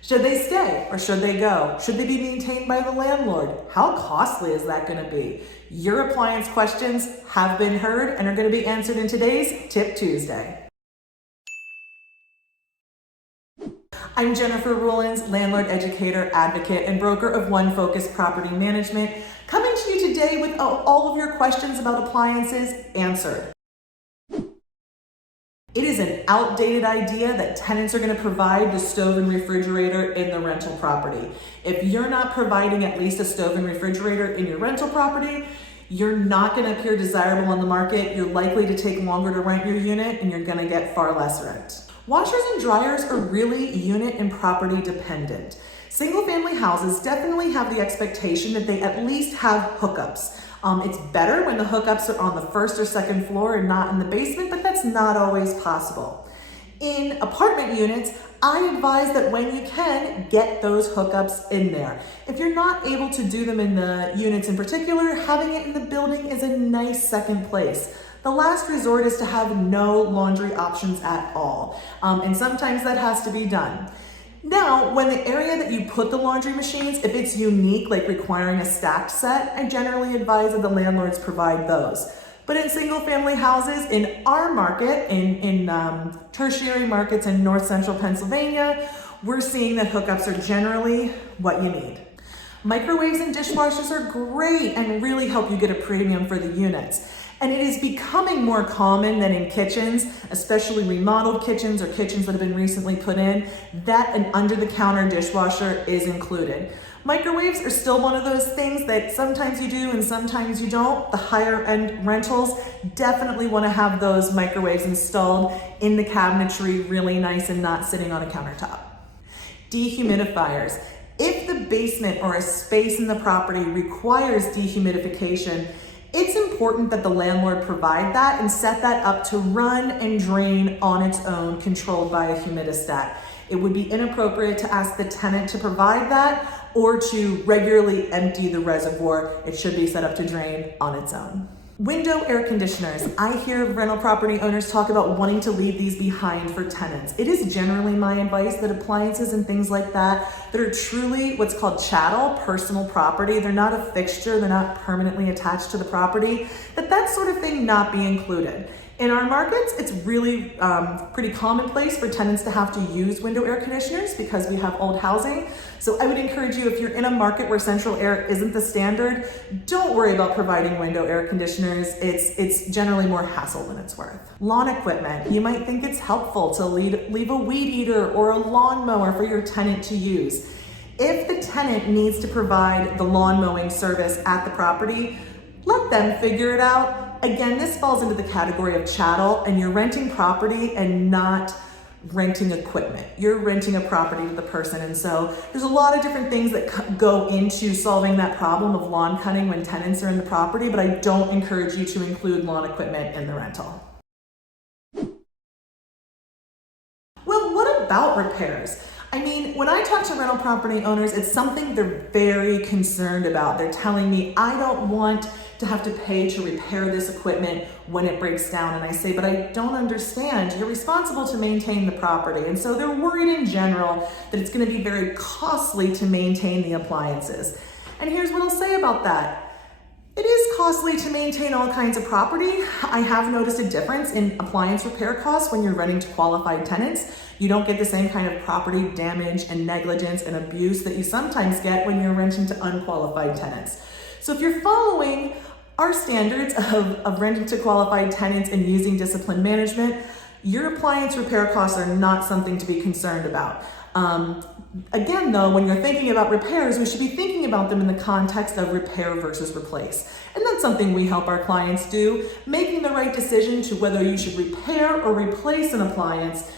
Should they stay or should they go? Should they be maintained by the landlord? How costly is that going to be? Your appliance questions have been heard and are going to be answered in today's Tip Tuesday. I'm Jennifer Ruelens, landlord, educator, advocate, and broker of One Focus Property Management, coming to you today with all of your questions about appliances answered. It is an outdated idea that tenants are going to provide the stove and refrigerator in the rental property. If you're not providing at least a stove and refrigerator in your rental property, you're not going to appear desirable on the market. You're likely to take longer to rent your unit and you're going to get far less rent. Washers and dryers are really unit and property dependent. Single-family houses definitely have the expectation that they at least have hookups. It's better when the hookups are on the first or second floor and not in the basement, but that's not always possible. In apartment units, I advise that when you can, get those hookups in there. If you're not able to do them in the units in particular, having it in the building is a nice second place. The last resort is to have no laundry options at all, and sometimes that has to be done. Now, when the area that you put the laundry machines, if it's unique, like requiring a stacked set, I generally advise that the landlords provide those. But in single family houses, in our market, in tertiary markets in north central Pennsylvania, we're seeing that hookups are generally what you need. Microwaves and dishwashers are great and really help you get a premium for the units. And it is becoming more common than in kitchens, especially remodeled kitchens or kitchens that have been recently put in, that an under-the-counter dishwasher is included. Microwaves are still one of those things that sometimes you do and sometimes you don't. The higher end rentals definitely want to have those microwaves installed in the cabinetry, really nice and not sitting on a countertop. Dehumidifiers. If the basement or a space in the property requires dehumidification, it's important that the landlord provide that and set that up to run and drain on its own, controlled by a humidistat. It would be inappropriate to ask the tenant to provide that or to regularly empty the reservoir. It should be set up to drain on its own. Window air conditioners. I hear rental property owners talk about wanting to leave these behind for tenants. It is generally my advice that appliances and things like that are truly what's called chattel, personal property, they're not a fixture, they're not permanently attached to the property, that sort of thing not be included. In our markets, it's really pretty commonplace for tenants to have to use window air conditioners because we have old housing. So I would encourage you, if you're in a market where central air isn't the standard, don't worry about providing window air conditioners. It's generally more hassle than it's worth. Lawn equipment. You might think it's helpful to leave a weed eater or a lawnmower for your tenant to use. If the tenant needs to provide the lawn mowing service at the property, let them figure it out. Again, this falls into the category of chattel, and you're renting property and not renting equipment. You're renting a property to the person. And so there's a lot of different things that go into solving that problem of lawn cutting when tenants are in the property, but I don't encourage you to include lawn equipment in the rental. Well, what about repairs? I mean, when I talk to rental property owners, it's something they're very concerned about. They're telling me, I don't want to have to pay to repair this equipment when it breaks down. And I say, but I don't understand. You're responsible to maintain the property. And so they're worried in general that it's going to be very costly to maintain the appliances. And here's what I'll say about that. It is costly to maintain all kinds of property. I have noticed a difference in appliance repair costs when you're renting to qualified tenants. You don't get the same kind of property damage and negligence and abuse that you sometimes get when you're renting to unqualified tenants. So if you're following our standards of renting to qualified tenants and using discipline management, your appliance repair costs are not something to be concerned about. Again, though, when you're thinking about repairs, we should be thinking about them in the context of repair versus replace. And that's something we help our clients do, making the right decision to whether you should repair or replace an appliance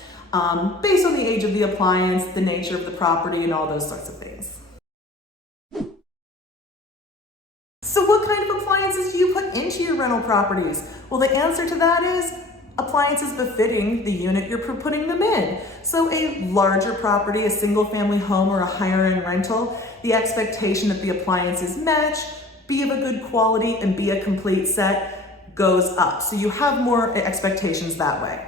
based on the age of the appliance, the nature of the property, and all those sorts of things. So what kind of appliances do you put into your rental properties? Well, the answer to that is appliances befitting the unit you're putting them in. So a larger property, a single family home or a higher end rental, the expectation that the appliances match, be of a good quality, and be a complete set goes up. So you have more expectations that way.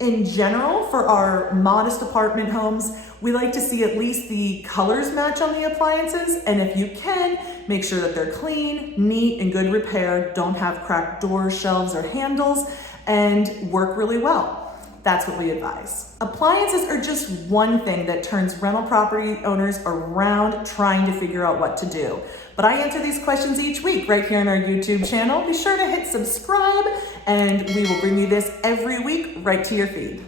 In general, for our modest apartment homes, we like to see at least the colors match on the appliances, and if you can, make sure that they're clean, neat, in good repair, don't have cracked doors, shelves, or handles, and work really well. That's what we advise. Appliances are just one thing that turns rental property owners around trying to figure out what to do. But I answer these questions each week right here on our YouTube channel. Be sure to hit subscribe, and we will bring you this every week right to your feed.